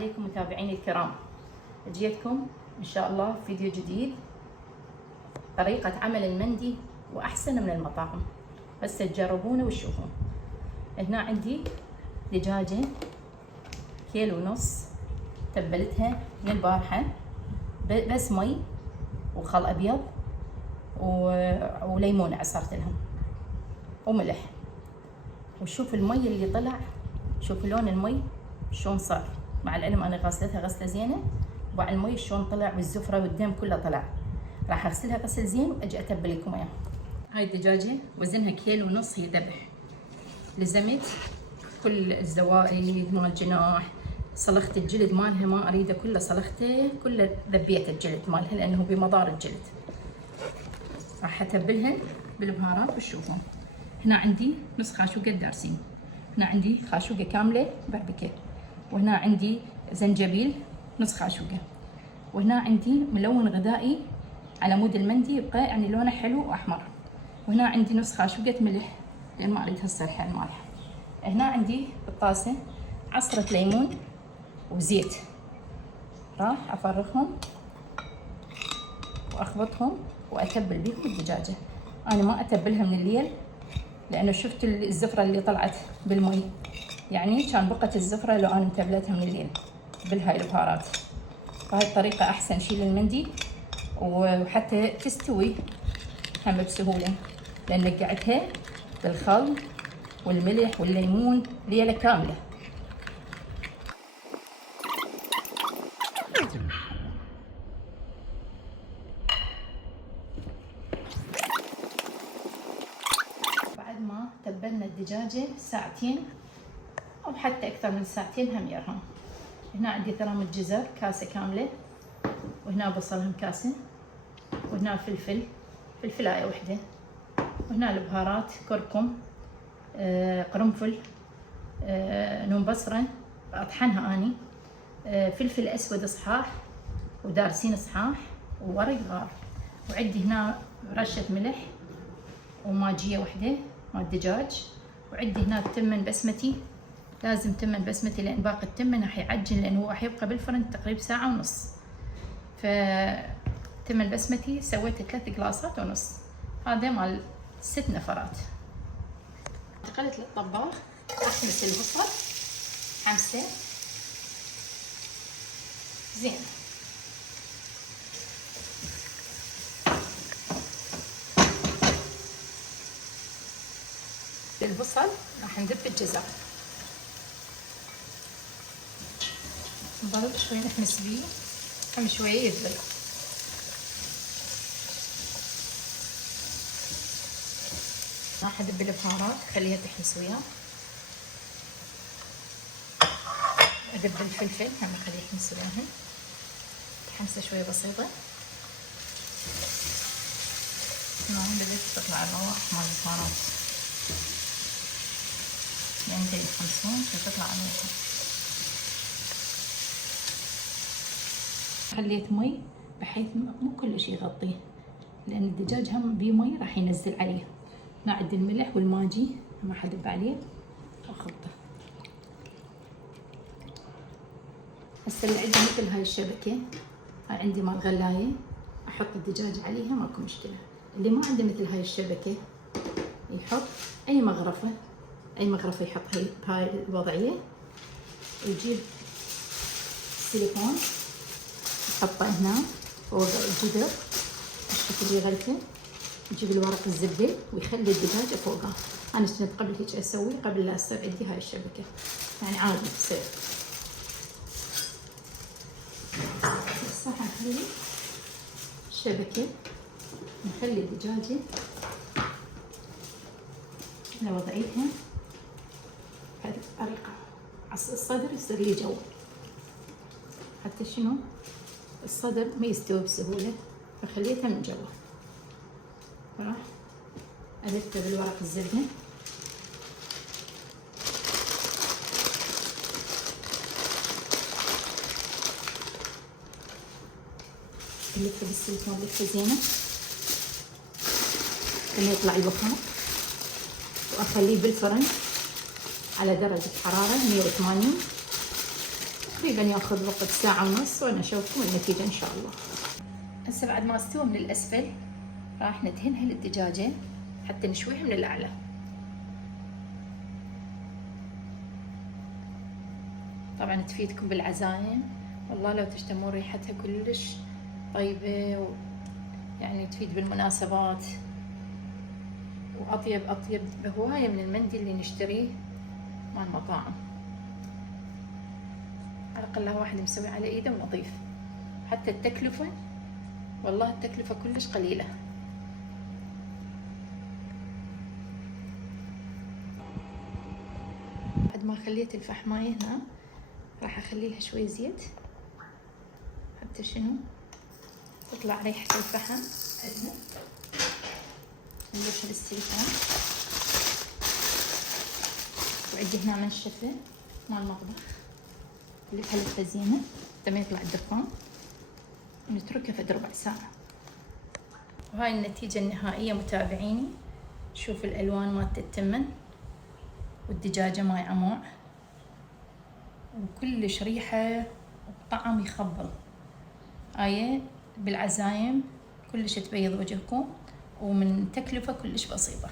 عليكم متابعيني الكرام، جيتكم ان شاء الله فيديو جديد. طريقة عمل المندي واحسن من المطاعم، بس تجربونه وتشوفون. هنا عندي دجاجة 1.5 كيلو، تبلتها من البارحة بس مي وخل ابيض وليمون عصرت لهم وملح. وشوف المي اللي طلع، شوف لون المي شلون صار، مع العلم انا غسلتها غسله زينه، وبع المي شلون طلع والزفره والدم كله طلع. راح اغسلها غسل زين واجي اتبل لكم اياها. هاي الدجاجه وزنها 1.5 كيلو، هي ذبح. لزمت كل الزوائد مال الجناح، صلخت الجلد مالها، ما اريده كله صلخته، كله ذبيت الجلد مالها لانه بمضار الجلد. راح اتبلها بالبهارات وتشوفون. هنا عندي نص خاشوقه دارسين، هنا عندي خاشوقه كامله بربكه، وهنا عندي زنجبيل نص خاشوقه، وهنا عندي ملون غذائي على مود المندي يبقى يعني لونه حلو واحمر، وهنا عندي نص خاشوقه ملح لان ما اريد هالصرحه المالحه. هنا عندي بالطاسه عصره ليمون وزيت، راح افرغهم واخبطهم واتبل بيهم الدجاجه. انا ما اتبلها من الليل لانه شفت الزفره اللي طلعت بالمي، يعني كان بقت الزفره لو انا متبلتها من الليل بهاي البهارات. فهاي الطريقه احسن شيء للمندي، وحتى تستوي هم بسهوله لان نقعتها بالخل والملح والليمون ليله كامله. بعد ما تبلنا الدجاجه ساعتين او حتى اكثر من ساعتين هم يرهم. هنا عندي ثرم الجزر كاسه كامله، وهنا بصلهم كاسه، وهنا فلفلايه وحده، وهنا البهارات كركم، قرنفل، نوم بصره اطحنها اني، فلفل اسود صحاح ودارسين صحاح وورق غار، وعندي هنا رشه ملح وماجيه وحده مال الدجاج، وعندي هنا تمن بسمتي، لازم تمن بسمتي لان باقي التمن راح يعجن لانه هو راح يبقى بالفرن تقريبا 1.5 ساعة. فتمن بسمتي سويت 3 قلاصات ونص، هذا مال 6 نفرات. انتقلت للطباخ، احمس البصل حمسه زين، البصل راح نذب الجزر، نظل شوي نحمس بيه هم شويه يذبل. راح اذب البهارات خليها تحمس وياه، اذب الفلفل هم اخليه يحمس وياهم حمسه شويه بسيطه. هنا بدأت تطلع الروائح مال البهارات، يعني يحمسون فتطلع الروائح. خليت مي بحيث مو كل شيء يغطيه لان الدجاج هم بيه مي راح ينزل عليه. هنا عندي الملح والماجي ما حدب عليه واخلطه. هسه اللي عندي مثل هاي الشبكه، هاي عندي مال غلايه احط الدجاج عليها ماكو مشكله. اللي ما عنده مثل هاي الشبكه يحط اي مغرفه يحط هاي بهاي الوضعيه، ويجيب سيليكون يحطه هنا فوق الجدر بالشكل اللي غلفه، يجيب الورق الزبده ويخلي الدجاجه فوقها. انا كنت قبل هيك اسوي قبل لا تصير عندي هاي الشبكه، يعني عادي تصير. هسه حنخلي الشبكه، نخلي الدجاجه على وضعيتها بهذه الطريقه. الصدر يصير لي جو، حتى شنو الصدر ما يستوي بسهوله، فخليتها من جوا. راح ألفه بالورق الزبدة، ألفه بالسيليكون لفة زينة لما يطلع البخار، وأخليه بالفرن على درجة حرارة 180 تقريبا ياخذ وقت ساعة ونص وانا اشوفكم النتيجة ان شاء الله. هسه بعد ما استوى من الاسفل راح ندهنها للدجاجة حتى نشويها من الاعلى. طبعا تفيدكم بالعزايم، والله لو تشتمون ريحتها كلش طيبة يعني تفيد بالمناسبات، واطيب هواية من المندي اللي نشتريه مع المطاعم. على الاقل واحد مسوي على ايده ونظيف. حتى التكلفة والله التكلفة كلش قليلة. بعد ما خليت الفحماية هنا راح اخليها شوي زيت حتى شنو تطلع ريحة الفحم عندنا. ندخل السيليكون، وعندي هنا منشفة مال المطبخ اللي بحلة زينة حتى ما يطلع الدخان، ونتركها فد ربع ساعة. وهاي النتيجة النهائية متابعيني. شوف الألوان مالت التمن والدجاجة ماي عموع، وكلش ريحة وطعم يخبل. هاي بالعزايم كلش تبيض وجهكم، ومن تكلفة كلش بسيطة.